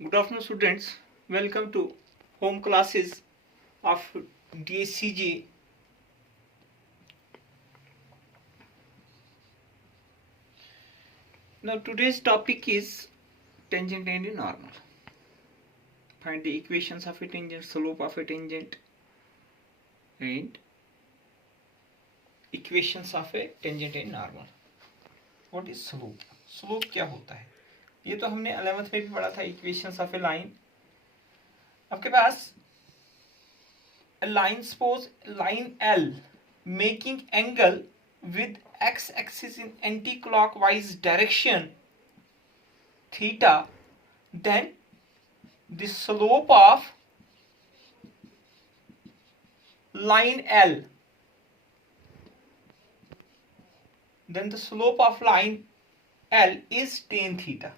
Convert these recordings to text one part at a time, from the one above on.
Good afternoon, students. Welcome to home classes of DSCG. Now, today's topic is tangent and a normal. Find the equations of a tangent, slope of a tangent, and equations of a tangent and normal. What is slope? Slope क्या होता है? ये तो हमने 11th में भी पढ़ा था. Equations of a line. आपके पास a line, suppose line L making angle with x-axis in anti-clockwise direction theta, then the slope of line L, then the slope of line L is tan theta.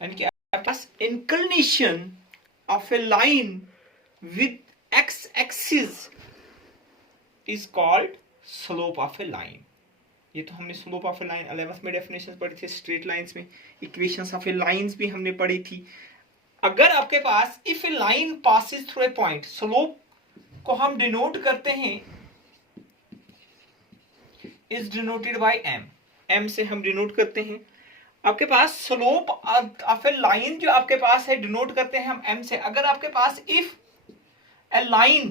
And pass inclination of a line with x-axis is called slope of a line. ये तो हमने slope of a line 11th में definitions पढ़ी थी. straight lines में equations of a lines भी हमने पढ़ी थी. अगर आपके पास if a line passes through a point, slope को हम denote करते हैं is denoted by m. m से हम denote करते हैं. आपके पास स्लोप ऑफ ए लाइन जो आपके पास है डिनोट करते हैं हम m से. अगर आपके पास if a line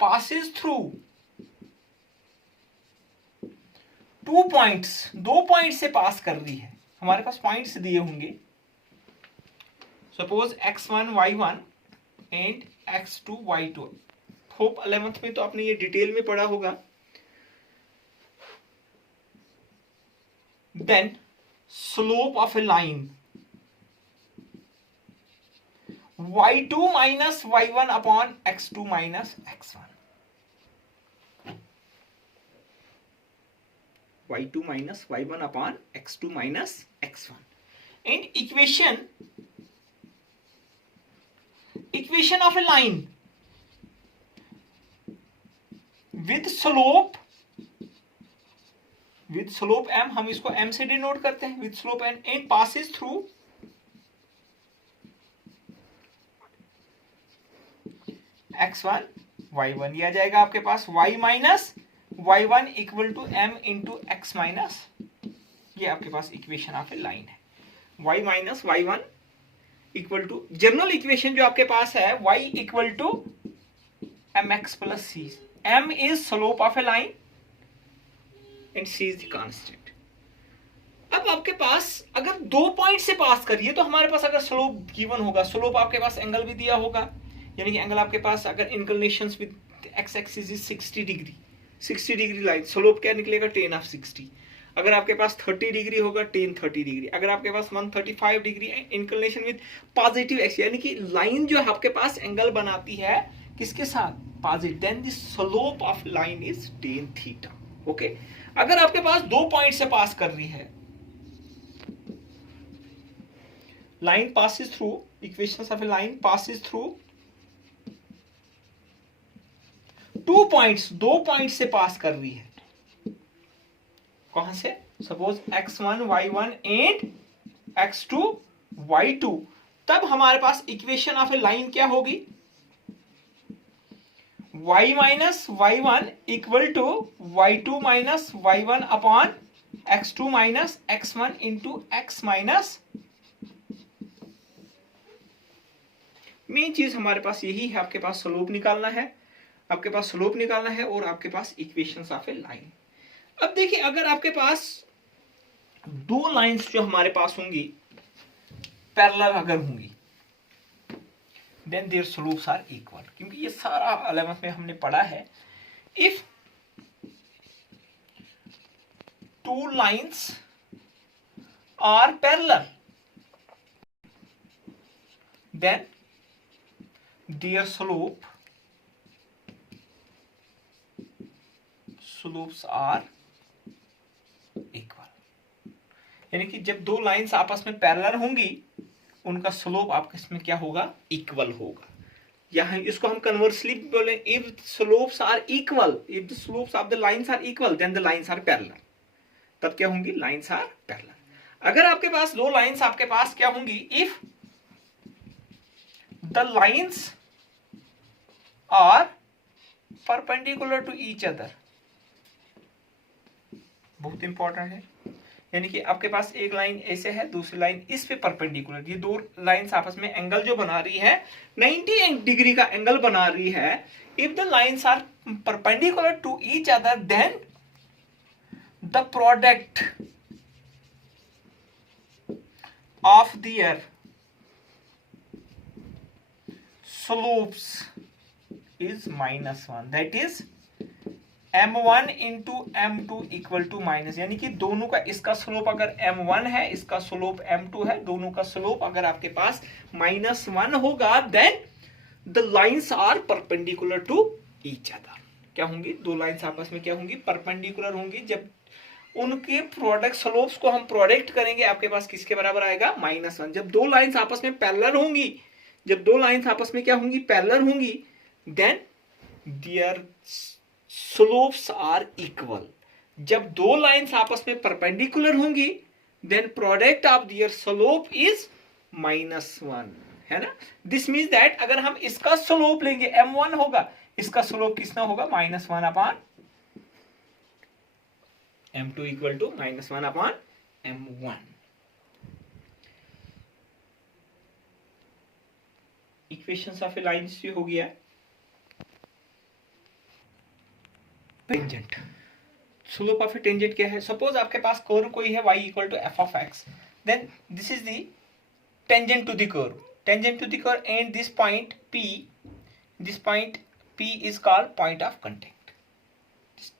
passes through two points, दो पॉइंट से पास कर रही है, हमारे पास पॉइंट्स दिए होंगे, suppose x1 y1 and x2 y2. Hope 11th में तो आपने ये डिटेल में पढ़ा होगा. Then slope of a line y2 minus y1 upon x2 minus x1. y2 minus y1 upon x2 minus x1. And equation of a line with slope m, हम इसको m से डिनोट करते हैं, with slope n and passes through x1 y1. ये आ जाएगा आपके पास y minus y1 equal to m into x minus, ये आपके पास इक्वेशन ऑफ ए लाइन है. y minus y1 equal to general equation जो आपके पास है y equal to mx plus c. m is slope of a line and c is the constant. अब आपके पास अगर दो पॉइंट से पास करिए तो हमारे पास अगर स्लोप गिवन होगा, स्लोप आपके पास एंगल भी दिया होगा, यानी कि एंगल आपके पास अगर inclinations with x axis is 60 degree, 60 degree line, slope क्या निकलेगा tan ऑफ 60. अगर आपके पास 30 डिग्री होगा tan 30 डिग्री. अगर आपके पास 135 degree inclination with positive x, यानी कि लाइन जो आपके पास एंगल बनाती है किसके साथ, positive, then the slope of line is tan theta. Okay. अगर आपके पास दो पॉइंट से पास कर रही है, line passes through, equations of a line passes through two points, दो पॉइंट से पास कर रही है. कहां से, suppose x1 y1 and x2 y2. तब हमारे पास इक्वेशन ऑफ ए लाइन क्या होगी, y minus y1 equal to y2 minus y1 upon x2 minus x1 into x minus. Main चीज हमारे पास यही है, आपके पास स्लोप निकालना है, आपके पास स्लोप निकालना है और आपके पास इक्वेशंस ऑफ ए लाइन. अब देखिए, अगर आपके पास दो लाइंस जो हमारे पास होंगी पैरेलल अगर होंगी, then their slopes are equal. क्योंकि ये सारा 11th में हमने पढ़ा है. if two lines are parallel, then their slopes are equal. यानी कि जब दो लाइंस आपस में पैरेलल होंगी उनका स्लोप आपके इसमें क्या होगा, इक्वल होगा. यहाँ इसको हम कन्वर्सली बोले, if slopes are equal, if the slopes of the lines are equal, then the lines are parallel. तब क्या होंगी, लाइन्स आर पैरेलल। अगर आपके पास दो लाइन्स आपके पास क्या होंगी, if the lines are perpendicular to each other, बहुत इंपॉर्टेंट है, यानी कि आपके पास एक लाइन ऐसे है, दूसरी लाइन इस पे परपेंडिकुलर, ये दो लाइंस आपस में एंगल जो बना रही है 90 डिग्री का एंगल बना रही है। If the lines are perpendicular to each other then the product of their slopes is -1, that is m1 into m2 equal to minus, यानी कि दोनों का, इसका स्लोप अगर m1 है, इसका स्लोप m2 है, दोनों का स्लोप अगर आपके पास -1 होगा, then the lines are perpendicular to each other. क्या होंगी, दो लाइंस आपस में क्या होंगी, परपेंडिकुलर होंगी। जब उनके प्रोडक्ट स्लोप्स को हम प्रोडक्ट करेंगे, आपके पास किसके बराबर आएगा, -1। जब दो लाइंस आपस में पैरेलल होंगी, जब दो लाइंस आपस में क्या होंगी, पैरेलल होंगी, then their slopes are equal. जब दो लाइंस आपस में परपेंडिकुलर होंगी, then product of their slope is -1, है ना। दिस मीन्स दैट अगर हम इसका स्लोप लेंगे m1 होगा, इसका स्लोप कितना होगा, -1 upon m2 equal to -1 upon m1। Equations of a line से हो गया। Tangent, slope of a tangent क्या है, सपोज आपके पास कर्व कोई है y equal to f of x, then this is the tangent to the curve, tangent to the curve, and this point p, this point p is called point of contact,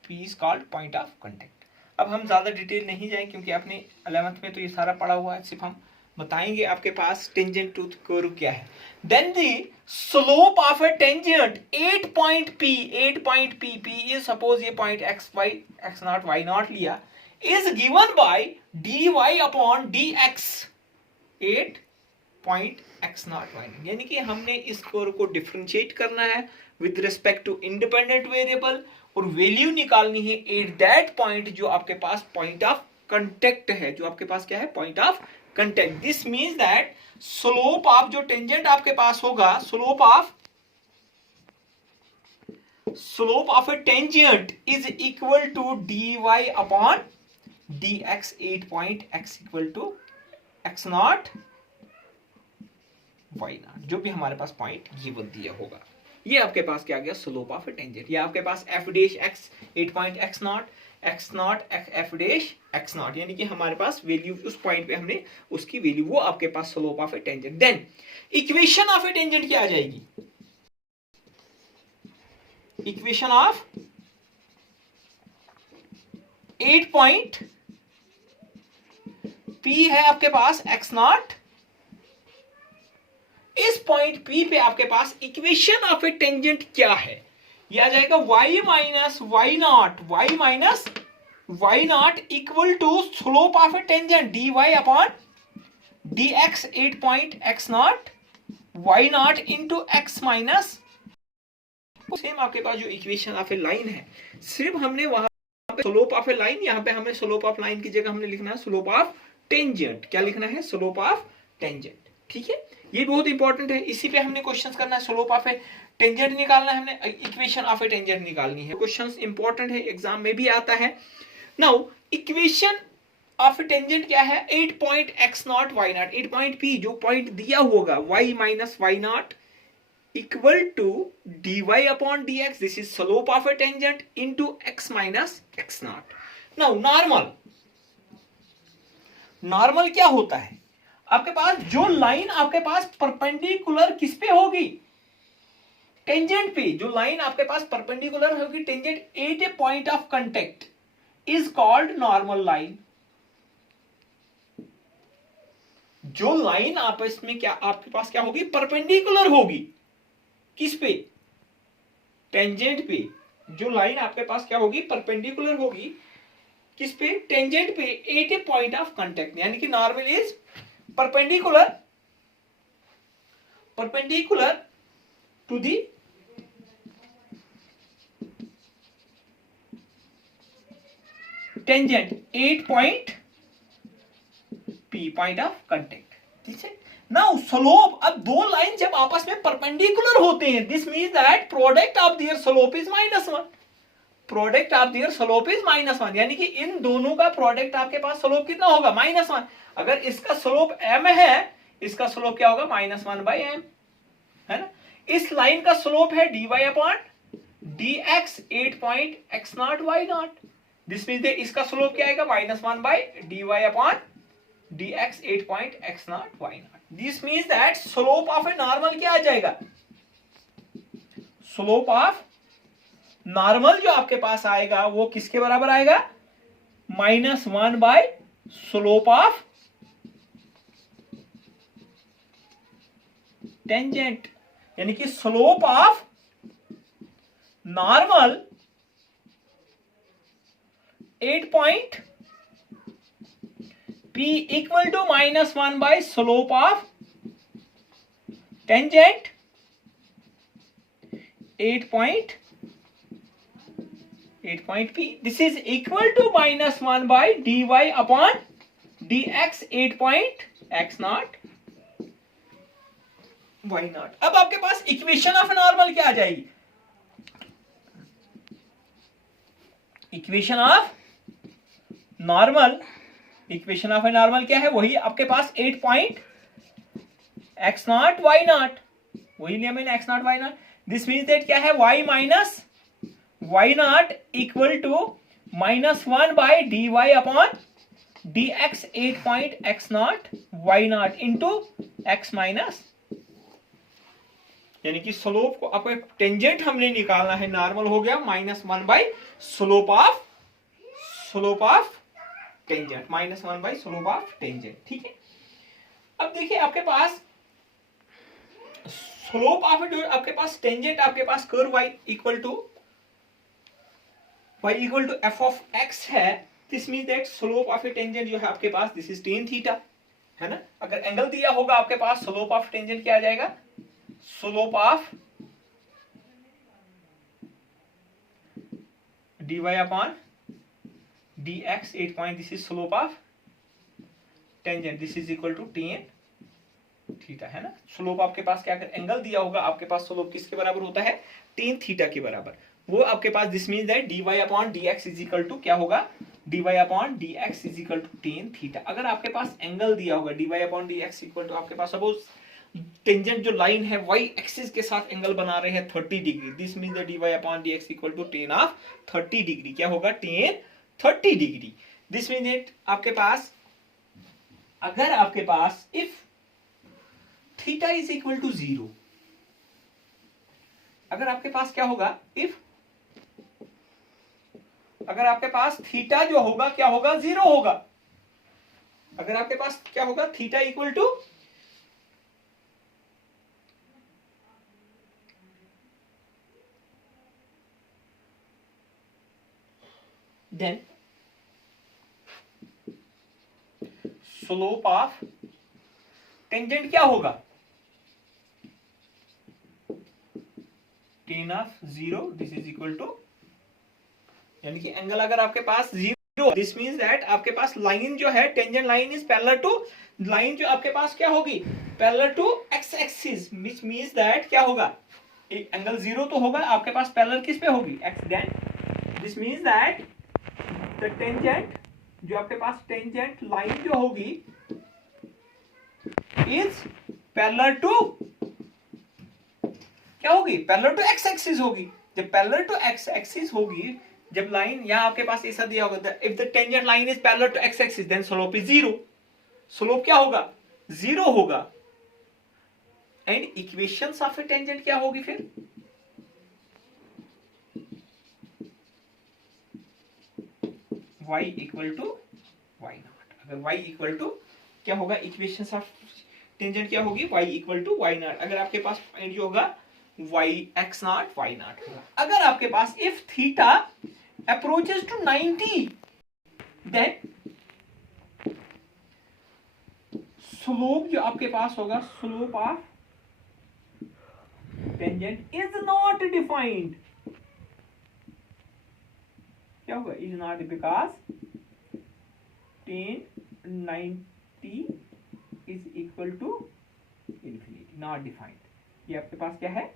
p is called point of contact. अब हम ज्यादा detail नहीं जाएं क्योंकि आपने 11th में तो ये सारा पढ़ा हुआ है, सिर्फ हम बताएंगे आपके पास टेंजेंट टू कर्व क्या है। Then the slope of a tangent 8 point p is, suppose ये point x not y nought लिया, is given by dy upon dx 8 point x not y, यानी कि हमने इस कर्व को डिफरेंशिएट करना है with respect to independent variable और वैल्यू निकालनी है एट दैट पॉइंट जो आपके पास पॉइंट ऑफ कांटेक्ट है, जो आपके पास क्या है, point of contact. This means that slope of जो टेंजेंट आपके पास होगा, slope of a tangent is equal to dy upon dx 8 point x equal to x not y naught, जो भी हमारे पास पॉइंट गिवन दिया होगा। ये आपके पास क्या आ गया, स्लोप ऑफ ए टेंजेंट। ये आपके पास f dash x 8 point x not f dash x not, यानी कि हमारे पास वैल्यू उस पॉइंट पे हमने उसकी वैल्यू, वो आपके पास slope of a tangent. Then equation of a tangent क्या आ जाएगी, इक्वेशन ऑफ 8 पॉइंट p है आपके पास x नॉट, इस पॉइंट p पे आपके पास इक्वेशन ऑफ ए टेंजेंट क्या है, यह आ जाएगा y minus y naught equal to slope of a tangent dy upon dx 8 point x not y naught into x minus, same आपके पास जो इक्वेशन ऑफ ए लाइन है, सिर्फ हमने वहां पे स्लोप ऑफ ए लाइन, यहाँ पे हमें स्लोप ऑफ लाइन की जगह हमने लिखना है स्लोप ऑफ टेंजेंट। क्या लिखना है, स्लोप ऑफ टेंजेंट। ठीक है, ये बहुत इंपॉर्टेंट है, इसी पे हमने क्वेश्चंस करना है, स्लोप ऑफ ए टेंजेंट निकालना है, हमने इक्वेशन ऑफ ए टेंजेंट निकालनी है। क्वेश्चंस इंपॉर्टेंट है, एग्जाम में भी आता है। Now equation of a tangent क्या है, 8 point x not y naught, 8 point p जो पॉइंट दिया होगा y minus y naught equal to dy upon dx, this is slope of a tangent into x minus x naught. Now normal क्या होता है, आपके पास जो लाइन आपके पास परपेंडिकुलर किस पे होगी, टेंजेंट पे, जो लाइन आपके पास परपेंडिकुलर होगी tangent at a point of contact is called normal line. जो लाइन आपस में क्या आपके पास क्या होगी, परपेंडिकुलर होगी, किस पे, टेंजेंट पे। जो लाइन आपके पास क्या होगी, परपेंडिकुलर होगी, किस पे, टेंजेंट पे at a point of contact, यानी कि normal is perpendicular to the tangent 8 point P, point of contact, ठीक है। नाउ स्लोप, अब दो लाइन जब आपस में परपेंडिकुलर होते हैं, this means that product of their slope is -1, product of their slope is -1, यानी कि इन दोनों का प्रोडक्ट आपके पास स्लोप कितना होगा, -1। अगर इसका स्लोप m है, इसका स्लोप क्या होगा, -1/m, है ना। इस लाइन का स्लोप है dy/dx 8.x0y0, this means that इसका स्लोप क्या आएगा, -1/dy/dx 8.x0y0, this means that slope of a normal क्या आ जाएगा, स्लोप ऑफ नॉर्मल जो आपके पास आएगा वो किसके बराबर आएगा, -1 बाय स्लोप ऑफ टेंजेंट, यानी कि slope of normal 8 point P equal to -1 by slope of tangent 8 point P, this is equal to -1 by dy/dx 8.x0y0। अब आपके पास इक्वेशन ऑफ नॉर्मल क्या आ जाएगी, इक्वेशन ऑफ नॉर्मल क्या है, वही आपके पास 8.x0y0, वही लिया मैंने x0y0, दिस मींस दैट क्या है, y minus y0 equal to -1 by dy/dx 8.x0y0 into x minus, यानी कि स्लोप को आपको टेंजेंट हमने निकालना है, नॉर्मल हो गया -1 by slope of tangent, -1 by slope of tangent, ठीक है। अब देखिए आपके पास स्लोप ऑफ आपके पास टेंजेंट, आपके पास curve y equal to f of x है, this means that slope of a tangent जो है आपके पास, दिस इज tan थीटा, है ना। अगर एंगल दिया होगा आपके पास, स्लोप ऑफ टेंजेंट क्या आ जाएगा, slope of dy/dx 8 point, this is slope of tangent, this is equal to tan theta, है ना। स्लोप आपके पास क्या, अगर एंगल दिया होगा आपके पास, स्लोप किसके बराबर होता है, tan थीटा के बराबर, वो आपके पास, this means that dy/dx is equal to क्या होगा, dy/dx is equal to tan theta. अगर आपके पास एंगल दिया होगा dy/dx इक्वल टू, आपके पास सपोज टेंजेंट जो लाइन है y एक्सिस के साथ एंगल बना रहे हैं 30 degree, this means that dy/dx equal to tan of 30 degree, क्या होगा, tan 30 degree, this means that आपके पास, अगर आपके पास if theta is equal to 0, अगर आपके पास क्या होगा, अगर आपके पास थीटा जो होगा क्या होगा, 0 होगा, अगर आपके पास क्या होगा, theta equal to then slope of tangent क्या होगा, tan of 0, this is equal to, यानी कि एंगल अगर आपके पास 0, दिस मींस दैट आपके पास लाइन जो है, tangent line is parallel to, line जो आपके पास क्या होगी, parallel to X axis, which means that क्या होगा, एंगल 0 तो होगा आपके पास, पैरेलल किस पे होगी, X, then this means that the tangent, जो आपके पास टेंजेंट लाइन जो होगी इज पैरेलल टू क्या होगी, पैरेलल टू एक्स एक्सिस होगी। जब पैरेलल टू एक्स एक्सिस होगी, जब लाइन यहां आपके पास ऐसा दिया होगा, if the tangent line is parallel to X axis then slope is 0, slope क्या होगा, 0 होगा, and equations of a tangent क्या होगी फिर, y इक्वल टू y0, अगर y इक्वल टू क्या होगा, इक्वेशंस ऑफ टेंजेंट क्या होगी, y इक्वल टू y0, अगर आपके पास पॉइंट जो होगा y x0 y0 होगा। अगर आपके पास if theta approaches to 90 then slope जो आपके पास होगा, slope of tangent is not defined, क्या होगा, is not, because tan 90 is equal to infinity, not defined. ये आपके पास क्या है,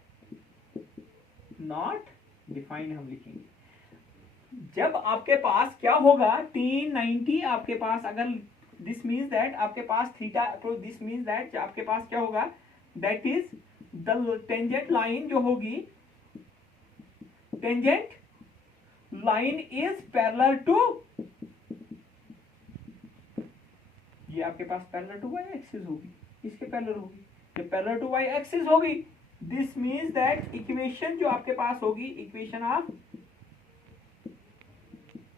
नॉट डिफाइंड हम लिखेंगे। जब आपके पास क्या होगा, tan 90 आपके पास, अगर दिस मीन्स दैट आपके पास थीटा, तो दिस मीन्स दैट आपके पास क्या होगा, that is the tangent line जो होगी, tangent line is parallel to, ये आपके पास पैरेलल टू वाई एक्सिस होगी, इसके पैरेलल होगी, जब पैरेलल टू वाई एक्सिस होगी, दिस मीन्स दैट इक्वेशन जो आपके पास होगी, इक्वेशन ऑफ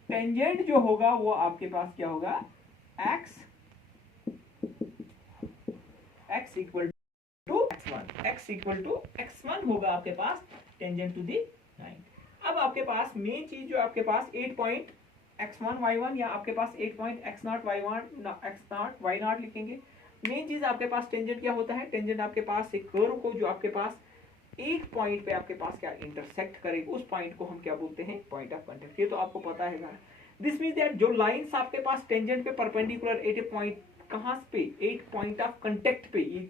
टेंजेंट जो होगा वो आपके पास क्या होगा, x इक्वल टू x1 होगा आपके पास टेंजेंट टू दी लाइन। अब आपके पास मेन चीज जो आपके पास 8.x1y1 या आपके पास 8.x0y1 लिखेंगे। मेन चीज आपके पास टेंजेंट क्या होता है, टेंजेंट आपके पास एक कर्व को जो आपके पास एक पॉइंट पे आपके पास क्या इंटरसेक्ट करेगा, उस पॉइंट को हम क्या बोलते हैं, पॉइंट ऑफ कांटेक्ट। ये तो आपको पता है। दिस मीन्स दैट जो लाइंस आपके पास टेंजेंट पे परपेंडिकुलर एट ए पॉइंट, कहां पे, एट पॉइंट ऑफ कांटेक्ट पे, ये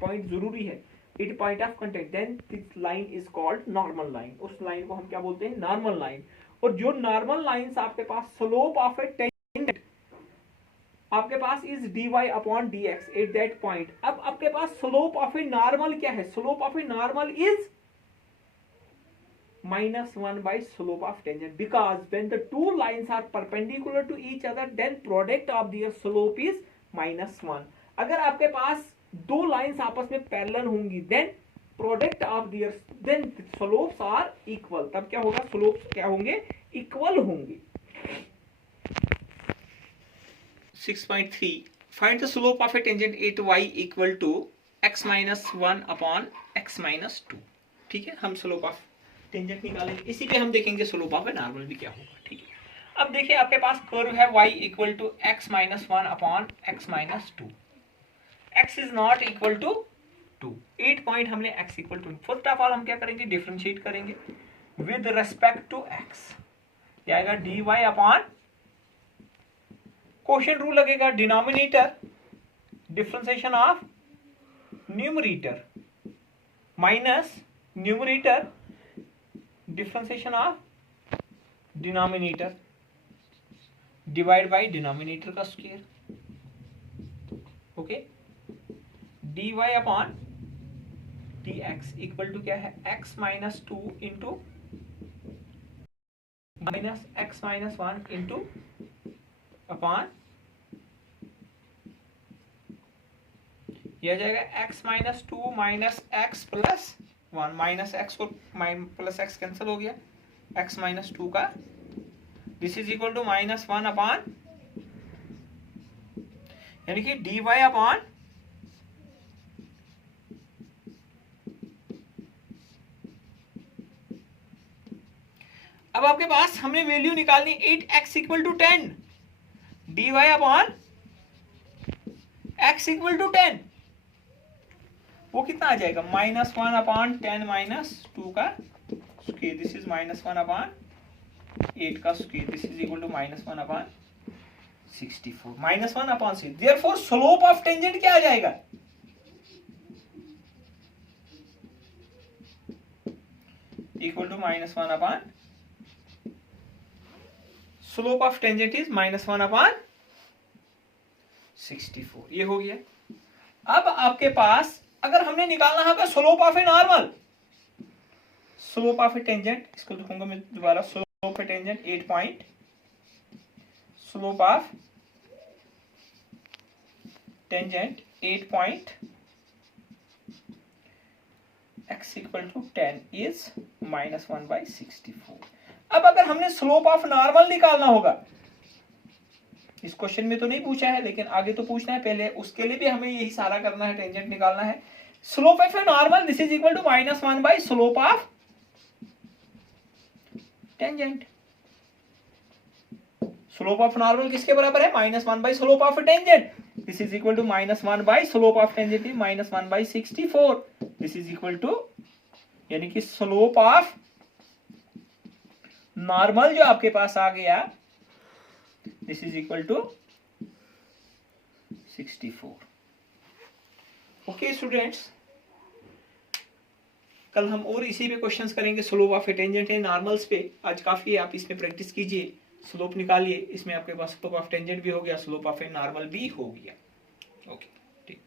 पॉइंट जरूरी है, at point of contact, then this line is called normal line. उस लाइन को हम क्या बोलते हैं, नॉर्मल लाइन। और जो नॉर्मल लाइंस आपके पास स्लोप ऑफ ए टेंजेंट आपके पास is dy upon dx at that point. अब आपके पास स्लोप ऑफ ए नॉर्मल क्या है, slope of a normal is -1 by slope of tangent, because when the two lines are perpendicular to each other, then product of their slope is -1। अगर आपके पास दो lines आपस में पैरेलल होंगी, then product of their, then slopes are equal। तब क्या होगा, slopes क्या होंगे, इक्वल होंगे। 6.3 find the slope of a tangent at y equal to x minus 1 upon x minus 2। ठीक है, हम स्लोप ऑफ टेंजेंट निकालेंगे, इसी पे हम देखेंगे स्लोप ऑफ ए नॉर्मल भी क्या होगा। ठीक है, अब देखिए आपके पास कर्व है y equal to x minus 1 upon x minus 2, x is not equal to 2, 8 point हमने x equal to, first of all हम क्या करेंगे, डिफरेंशिएट करेंगे विद रेस्पेक्ट टू x, क्या आएगा, dy अपॉन, क्वोशिएंट रूल लगेगा, denominator differentiation of numerator minus numerator differentiation of denominator divide by denominator का square. Okay, dy upon dx equal to क्या है, x minus 2 into minus x minus 1 into upon, यह आ जाएगा x minus 2 minus x plus 1, minus x को plus x cancel हो गया, x minus 2 का, this is equal to minus 1 upon, यानी कि dy अपॉन अब आपके पास हमने वैल्यू निकालनी 8x equal to 10, dy upon x equal to 10, वो कितना आ जाएगा, माइनस 1 अपॉन 10 माइनस 2 का square, this is minus 1 upon 8 का square, this is equal to minus 1 upon 64, minus 1 upon 6। Therefore slope of tangent क्या आ जाएगा, equal to minus 1 upon, slope of tangent is minus 1 upon 64, ये हो गया। अब आपके पास अगर हमने निकालना होगा slope of a normal, slope of a tangent, इसको लिखूंगा मैं दोबारा, slope of a tangent 8 point, slope of tangent 8 point, x equal to 10 is minus 1 by 64। अब अगर हमने स्लोप ऑफ नॉर्मल निकालना होगा, इस क्वेश्चन में तो नहीं पूछा है लेकिन आगे तो पूछना है, पहले उसके लिए भी हमें यही सारा करना है, टेंजेंट निकालना है। Slope of a normal, this is equal to minus 1 by slope of tangent. Slope of normal किसके बराबर है, minus 1 by slope of tangent, this is equal to minus 1 by slope of tangent is minus 1 by 64, this is equal to, यानी कि slope of normal जो आपके पास आ गया, this is equal to 64। Okay students, कल हम और इसी पे क्वेश्चंस करेंगे। स्लोप ऑफ ए टेंजेंट है नॉर्मल्स पे आज काफी है, आप इसमें प्रैक्टिस कीजिए, स्लोप निकालिए। इसमें आपके पास स्लोप ऑफ टेंजेंट भी हो गया, स्लोप ऑफ ए नॉर्मल भी हो गया। ओके ठीक है।